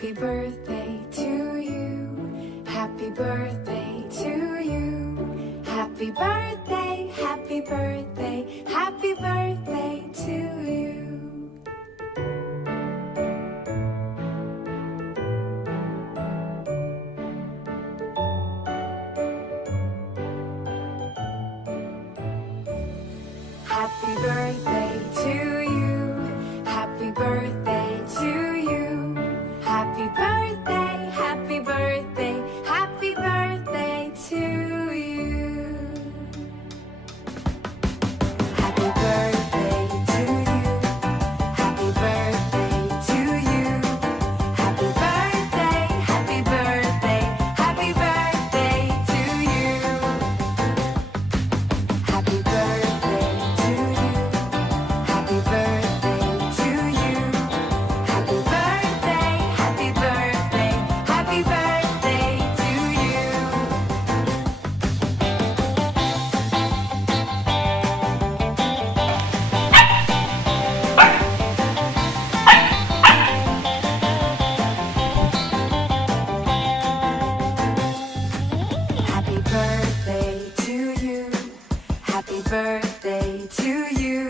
Happy birthday to you. Happy birthday to you. Happy birthday, happy birthday, happy birthday to you. Happy birthday to you. Happy birthday to you. Happy birthday, happy birthday, happy birthday to you. Happy birthday to you. Happy birthday to you. Happy birthday, happy birthday, happy birthday to you. Happy birthday to you. Happy birthday to you. Happy birthday, happy birthday, happy birthday to you. Happy birthday to you. Happy birthday to you.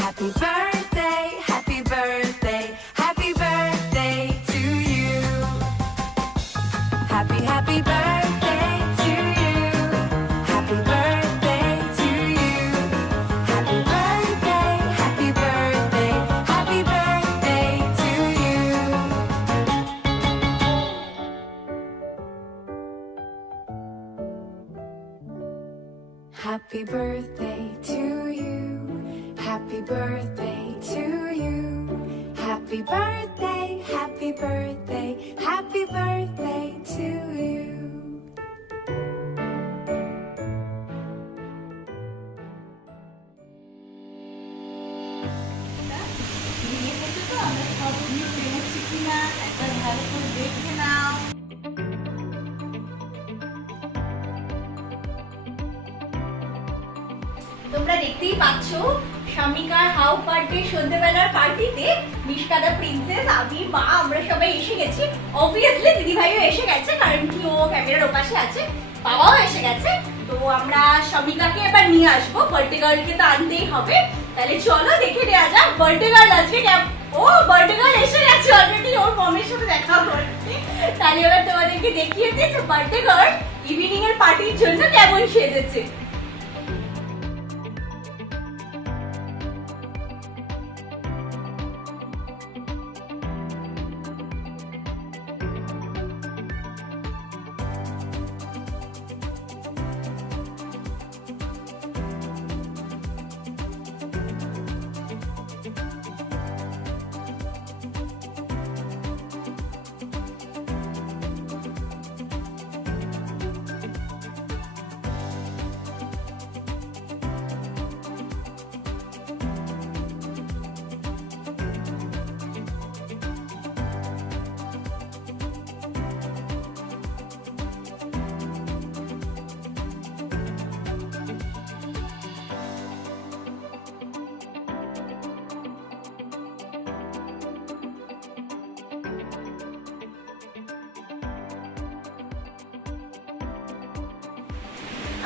Happy birthday, happy birthday, happy birthday to you. Happy birthday to you. Happy birthday to you. Happy birthday, happy birthday, happy birthday to you. Happy birthday to you. Happy birthday to you. Happy birthday, happy birthday, happy birthday to you. তোমরা দেখতেই পাচ্ছ শামিকার how birthday সন্ধ্যাবেলার পার্টিতে মিশকা দা প্রিন্সেস, আমি, মা, আমরা সবাই এসে গেছি। অবভিয়াসলি দিদি ভাইও এসে গেছে, কারণ কি ও ক্যামেরার ওপাশে আছে, বাবাও এসে গেছে। তো আমরা শামিকাকে এবার নিয়ে আসবো, বার্থডে গার্লকে তো আনতেই হবে। তাহলে চলো দেখে নেওয়া যাক বার্থডে গার্ল আজকে ও বার্থডে গার্ল এসে গেছে অলরেডি, ওর মমের সাথে দেখা করতে। তাহলে এবার তোমাদেরকে দেখিয়ে দিয়েছে বার্থডে গার্ল ইভিনিং এর পার্টির জন্য কেমন সেজেছে।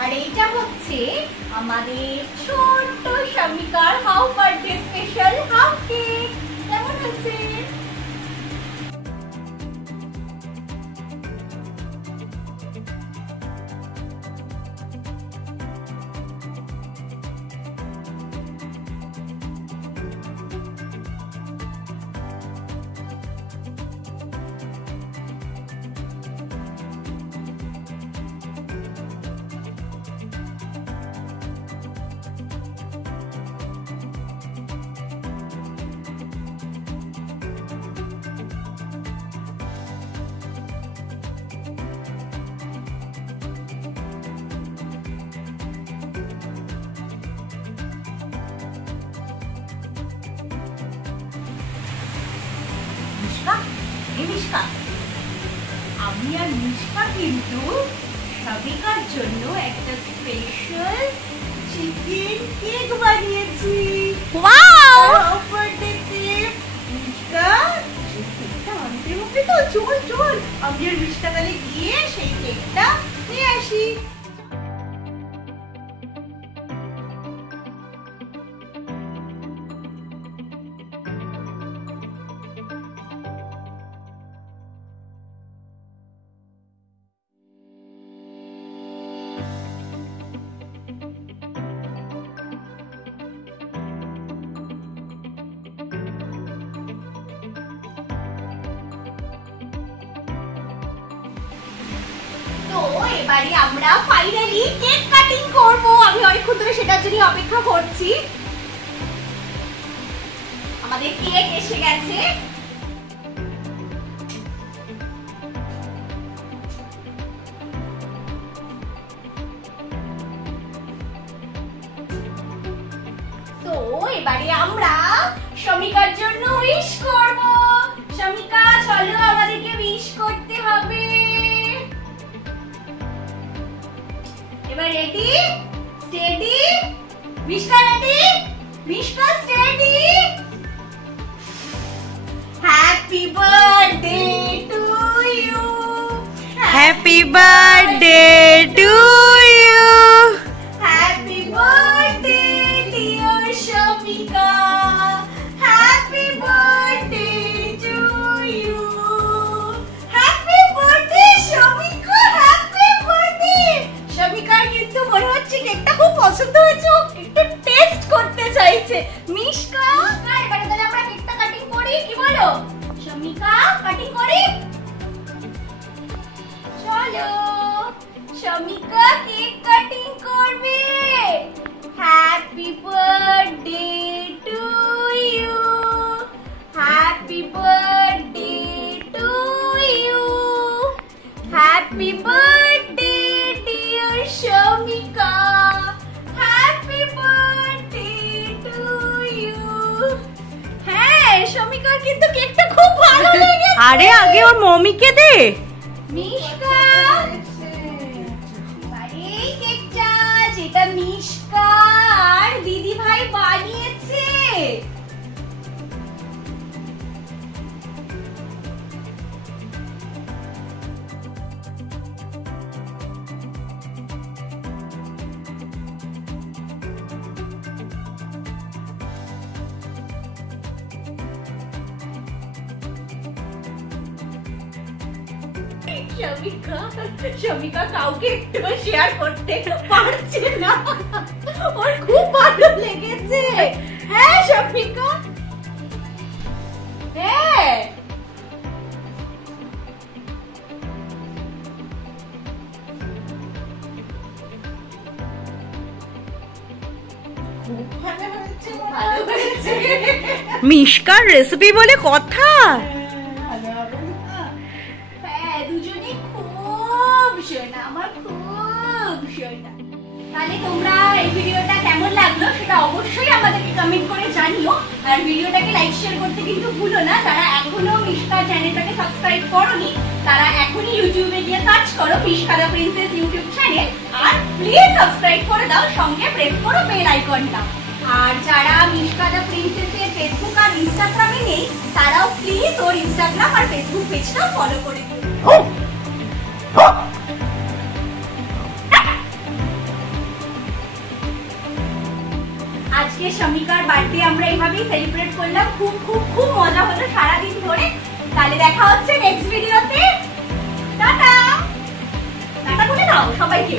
আর এইটা হচ্ছে আমাদের ছোট্ট শামিকার how birthday special how cake. কেমন হচ্ছে? মিশকা, আমি আর মিশকা কিন্তু শামিকার জন্য একটা স্পেশাল চিকেন কেক বানিয়েছি। ওয়াও! Birthday cake. মিশকা, কেকটা আনতে আসবে তো, চল চল আমি আর মিষ্টা তাহলে গিয়ে সেই কেকটা নিয়ে আসি। তো এবারে আমরা ফাইনালি কেক কাটিং করব। আমি অনেকক্ষণ ধরে সেটার জন্য অপেক্ষা করছি। আমাদের কেক এসে গেছে। তো এবারে আমরা শমিকার জন্য উইশ করব। শমিকা চলো, আমাদেরকে উইশ করতে হবে। এবার ready, steady, Mishka ready, Mishka steady. Happy birthday to you, happy birthday to you, happy birthday dear Shamika, happy birthday to you, happy birthday Shamika, happy birthday. শমিকার কিন্তু মনে হচ্ছে কেকটা খুব পছন্দ হয়েছে, ও একটু টেস্ট করতে চাইছে। মিষ্কা, এবারে তাহলে আমরা কেকটা কাটিং করি, কি বলো? শমিকা কাটিং করি, চলো। শমিকা কেক কাটিং করবে। Happy birthday to you, happy birthday to you, happy birthday dear Shamika, happy birthday to you. হ্যাঁ, শমিকার কিন্তু কেকটা খুব ভালো লেগেছে। আরে আগে ওর মমিকে দে। মিষ্কা, এই কেকটা যেটা মিষ্কা আর দিদি ভাই বানিয়েছে। শমিকা কাউকে একটু শেয়ার করতে পারছে না, ওর খুব ভালো লেগেছে। হ্যাঁ শমিকা, হ্যাঁ খুব ভালো হয়েছে, ভালো হয়েছে। মিষ্কার রেসিপি বলে কথা। দুজনেই খুব সোনা, আমার খুব সোনা। তাহলে তোমরা এই ভিডিওটা কেমন লাগলো সেটা অবশ্যই আমাদেরকে কমেন্ট করে জানিও। আর ভিডিওটাকে লাইক শেয়ার করতে কিন্তু ভুলো না। যারা এখনো মিষ্কা চ্যানেলটাকে সাবস্ক্রাইব করোনি তারা এখনই ইউটিউবে গিয়ে সার্চ করো Mishka the princess YouTube channel, আর প্লিজ সাবস্ক্রাইব করে দাও, সঙ্গে প্রেস করো বেল আইকনটা। আর যারা মিষ্কা দ্য প্রিন্সেসের ফেসবুক আর ইনস্টাগ্রামে নেই তারাও প্লিজ ওর ইনস্টাগ্রাম আর ফেসবুক পেজটা ফলো করে দিও। আজকে শমিকার বার্থডে আমরা এইভাবেই সেলিব্রেট করলাম, খুব খুব খুব মজা হলো সারাদিন ধরে। তাহলে দেখা হচ্ছে নেক্সট ভিডিওতে। টাটা, টাটা বলে দাও সবাইকে।